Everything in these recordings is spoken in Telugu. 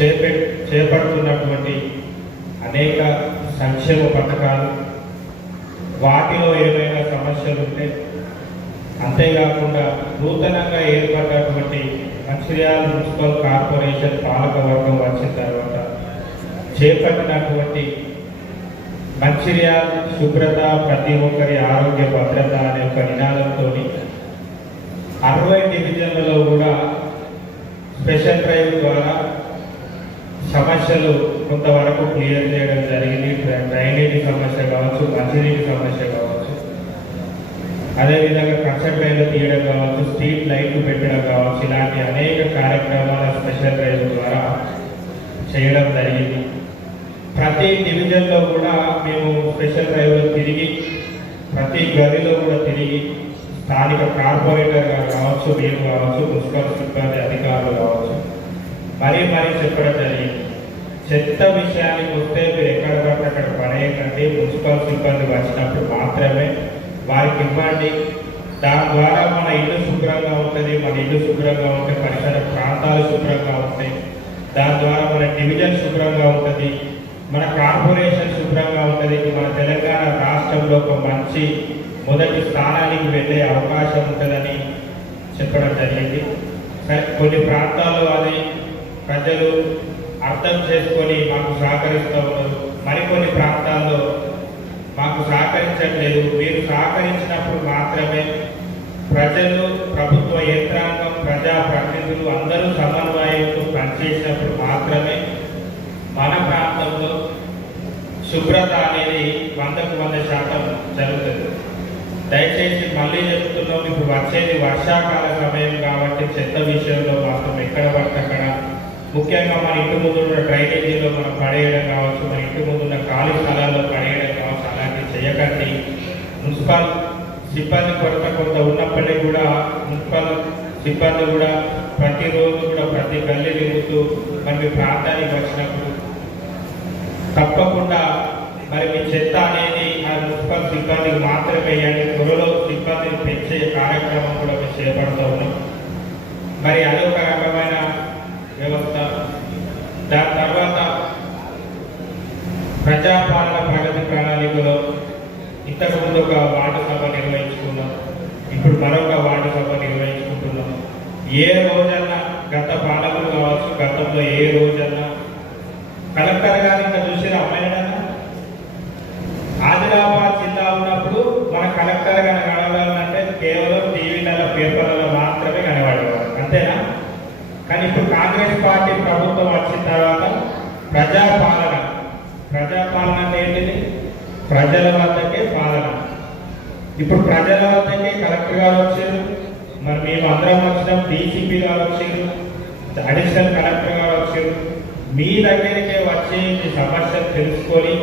చేపడుతున్నటువంటి అనేక సంక్షేమ పథకాలు, వాటిలో ఏమైనా సమస్యలు ఉంటే, అంతేకాకుండా నూతనంగా ఏర్పడినటువంటి మంచిర్యాల మున్సిపల్ కార్పొరేషన్ పాలకవర్గం వచ్చిన తర్వాత చేపట్టినటువంటి మంచిర్యాల శుభ్రత ప్రతి ఒక్కరి ఆరోగ్య భద్రత అనే ఒక నినాదంతో 60 డివిజన్లలో కూడా స్పెషల్ డ్రైవ్ ద్వారా సమస్యలు కొంతవరకు క్లియర్ చేయడం జరిగింది. డ్రైనేజీ సమస్య కావచ్చు, మంచినీటి సమస్య కావచ్చు, అదేవిధంగా కన్స్ట్రక్ట్ డ్రైవ్లు తీయడం కావచ్చు, స్ట్రీట్ లైట్లు పెట్టడం కావచ్చు, ఇలాంటి అనేక కార్యక్రమాల స్పెషల్ డ్రైవ్ ద్వారా చేయడం జరిగింది. ప్రతి డివిజన్లో కూడా మేము స్పెషల్ డ్రైవ్లో తిరిగి ప్రతి గదిలో కూడా తిరిగి స్థానిక కార్పొరేటర్ కావచ్చు, మీరు కావచ్చు, మున్సిపల్ సిబ్బంది అధికారులు కావచ్చు, మరీ చెప్పడం జరిగింది. చెత్త విషయానికి వస్తే మీరు ఎక్కడ పడితే అక్కడ పడేయకండి, మున్సిపల్ సిబ్బంది వచ్చినప్పుడు మాత్రమే వారికి ఇవ్వండి. దాని ద్వారా మన ఇల్లు శుభ్రంగా ఉంటుంది. మన ఇల్లు శుభ్రంగా ఉంటే పరిసర ప్రాంతాలు శుభ్రంగా ఉంటాయి. దాని ద్వారా మన డివిజన్ శుభ్రంగా ఉంటుంది, మన కార్పొరేషన్ శుభ్రంగా ఉంటుంది. మన తెలంగాణ రాష్ట్రంలో ఒక మంచి మొదటి స్థానానికి వెళ్ళే అవకాశం ఉంటుందని చెప్పడం జరిగింది. కొన్ని ప్రాంతాల్లో అది ప్రజలు అర్థం చేసుకొని మాకు సహకరిస్తూ ఉన్నారు. మరికొన్ని ప్రాంతాల్లో మాకు సహకరించట్లేదు. మీరు సహకరించినప్పుడు మాత్రమే ప్రజలు, ప్రభుత్వ యంత్రాంగం, ప్రజాప్రతినిధులు అందరూ సమన్వయంతో పనిచేసినప్పుడు మాత్రమే మన ప్రాంతంలో శుభ్రత అనేది 100% జరుగుతుంది. దయచేసి మళ్ళీ చెప్తున్నాం, ఇప్పుడు వచ్చేది వర్షాకాల సమయం కాబట్టి చెత్త విషయంలో మాత్రం ఎక్కడ పడితే అక్కడ, ముఖ్యంగా మన ఇంటి ముందు ఉన్న డ్రైనేజీలో మనం పడేయడం కావచ్చు, మన ఇంటి ముందు ఉన్న ఖాళీ స్థలాల్లో పడేయడం కావచ్చు, అలాంటివి చేయకండి. మున్సిపల్ సిబ్బంది కొంత ఉన్నప్పటికీ కూడా మున్సిపల్ సిబ్బంది కూడా ప్రతిరోజు కూడా ప్రతి గల్లీ తిరుగుతూ మరి మీ ప్రాంతానికి వచ్చినప్పుడు తప్పకుండా మరి మీ చెత్త అనేది ఆ మున్సిపల్ సిబ్బందికి మాత్రమే వేయండి. త్వరలో సిబ్బందిని పెంచే కార్యక్రమం కూడా మేము చేపడుతూ ఉన్నాం. మరి అదొక రకమైన వ్యవస్థ. దాని తర్వాత ప్రజాపాలన ప్రగతి ప్రణాళికలో ఇంతకుముందు ఒక వార్డు సభ నిర్వహించుకున్నాం, ఇప్పుడు మరొక వార్డు సభ నిర్వహించుకుంటున్నాం. ఏ రోజన్నా గత పాలకులు కావచ్చు, గతంలో ఏ రోజన్నా కలెక్టర్ గారు ఇంకా చూసిన అమ్మాయినా ఆదిలాబాద్ జిల్లా ఉన్నప్పుడు మన కలెక్టర్ గారు కనబడాలంటే కేవలం టీవీలలో పేపర్లలో మాత్రమే కనబడేవారు, అంతేనా? కానీ ఇప్పుడు కాంగ్రెస్ పార్టీ ప్రభుత్వం వచ్చిన తర్వాత ప్రజాపాలన అంటే ఏంటిది? ప్రజల వద్దకే పాలన. ఇప్పుడు ప్రజల వద్దకే కలెక్టర్ గారు వచ్చారు, మరి మేము అందరం వచ్చినాం, డీసీపీ గారు వచ్చారు, అడిషనల్ కలెక్టర్ గారు వచ్చారు. మీ దగ్గరికే వచ్చి మీ సమస్యలు తెలుసుకొని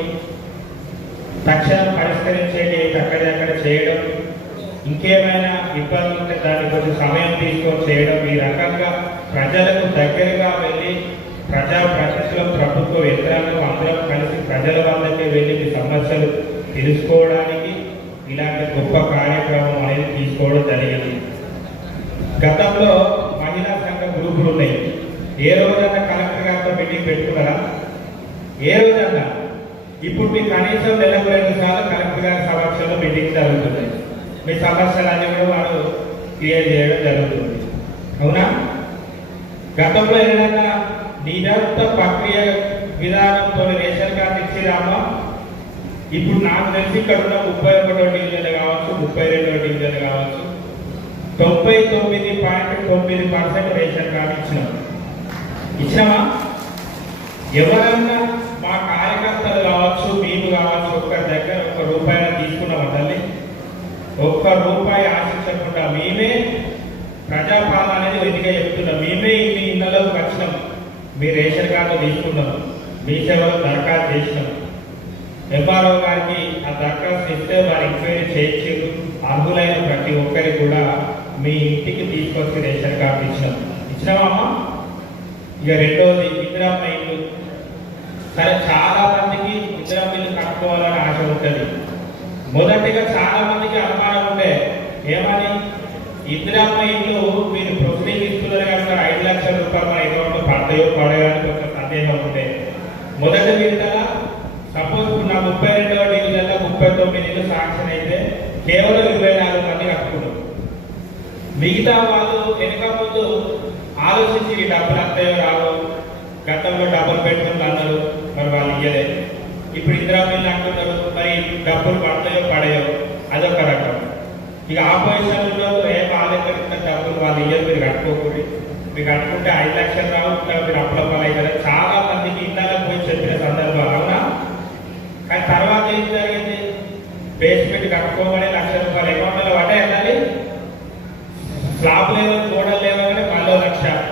తక్షణం పరిష్కరించేది అక్కడ చేయడం, ఇంకేమైనా ఇబ్బందులు ఉంటే దానికి కొంచెం సమయం తీసుకొని చేయడం, ఈ రకంగా ప్రజలకు దగ్గరగా వెళ్ళి ప్రజాప్రతినిధులు, ప్రభుత్వ యంత్రాంగం అందరం కలిసి ప్రజల వద్దకే వెళ్ళి మీ సమస్యలు తెలుసుకోవడానికి ఇలాంటి గొప్ప కార్యక్రమం అనేది తీసుకోవడం జరిగింది. గతంలో మహిళా సంఘ గ్రూపులు ఉన్నాయి. ఏ రోజన్నా కలెక్టర్ గారితో మీటింగ్ పెట్టుకున్నారా? ఏ రోజన్నా? ఇప్పుడు మీ కనీసం నెలకు 2 సార్లు కలెక్టర్ గారి సమక్షంలో మీటింగ్ జరుగుతుంది. మీ సమస్యలన్నీ కూడా వారు క్లియర్ చేయడం జరుగుతుంది, అవునా? గతంలో ఏదైనా నిరంతర ప్రక్రియ విధానంతో రేషన్ కార్డు ఇచ్చిరామా? ఇప్పుడు నాకు తెలిసి ఇక్కడ ఉన్న 31వ డివిజన్ కావచ్చు, 32వ డివిజన్ కావచ్చు, 99.9% రేషన్ కార్డు ఇచ్చినామా? ఎవరన్నా మా కార్యకర్తలు కావచ్చు, మేము కావచ్చు, ఒక్కరి దగ్గర ₹1 తీసుకున్నామా తల్లి? ₹1 ఆశించకుండా మేమే ప్రజాపాలన అనేది వెతిగా చెప్తున్నాం. మేమే ఇన్ని ఇళ్లలోకి వచ్చినాం, మీ రేషన్ కార్డు తీసుకున్నాం, మీ సేవలో దరఖాస్తు చేసినాం. ఎంఆర్ఓ గారికి ఆ దరఖాస్తు ఇస్తే వారు ఎంక్వైరీ చేయించారు. అర్హులైన ప్రతి ఒక్కరికి కూడా మీ ఇంటికి తీసుకొచ్చి రేషన్ కార్డు ఇచ్చినామా? ఇక రెండోది ఇందిరమ్మ ఇల్లు. సరే, చాలా మందికి ఇందిరమ్మ ఇల్లు కట్టుకోవాలని ఆశ ఉంటుంది. మొదటిగా చాలా మందికి అనుమానం ఉండే, ఏమని? ఇందిరమ్మ ఇల్లు మీరు ప్రొసీడింగ్ ఇస్తున్నారు కనుక ₹5 లక్షల మన అకౌంట్లో పడతాయో పడగానే కొంచెం సందేహం మొదటి విడతల సపోజ్ నా 32వ డివిజన్లో 39 ఇల్లు శాంక్షన్ అయితే కేవలం 24 మంది కట్టుకున్నారు. మిగతా వాళ్ళు వెనుక ముందు ఆలోచించి ఈ డబ్బులు అంతయో రావు, గతంలో డబ్బులు పెట్టుకుని అన్నారు, మరి వాళ్ళు ఇయ్యలేదు. ఇప్పుడు ఇందిరా మిల్లు అంటున్నారు, మరి డబ్బులు పడతాయో పడయో, అదొక రకం. ఇక ఆపోజిషన్లో వాళ్ళ ఎక్కడ డబ్బులు వాళ్ళు ఇయ్యరు, మీరు కట్టుకోకూడదు, మీరు కట్టుకుంటే 5 లక్షలు రావు, మీరు అప్పులపాలు అవుతారు. చాలా మందికి ఇళ్ళకి పోయి చెప్పిన సందర్భాలు అవునా. కానీ తర్వాత ఏం జరిగింది, బేస్మెంట్ కట్టుకోమని ₹1,00,000 అకౌంట్లో పడ్డాయి వెళ్ళాలి. స్లాబ్ లెవెల్ గోడలు లేవగానే మళ్ళీ 1,00,000,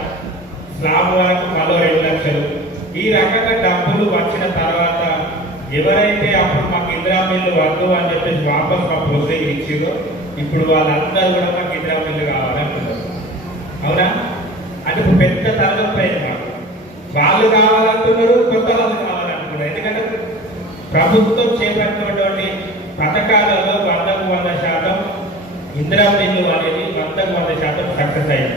స్లాబ్ వరకు మళ్ళీ 2 లక్షలు. ఈ రకంగా డబ్బులు వచ్చిన తర్వాత ఎవరైతే అప్పుడు మాకు ఇందిరా మిల్లు వద్దు అని చెప్పేసి వాపస్ మా ప్రొసీజర్ ఇచ్చిందో ఇప్పుడు వాళ్ళందరూ కూడా మాకు ఇందిరా మిల్లు కావాలనుకుంటారు. అవునా? అంటే ఇప్పుడు పెద్ద తలనొప్పి అయింది మాకు. వాళ్ళు కావాలంటున్నారు, కొత్త వాళ్ళు కావాలనుకున్నారు. ఎందుకంటే ప్రభుత్వం చేపట్టినటువంటి పథకాలలో 100% ఇందిరా మిల్లు అనేది 100% సక్సెస్ అయింది.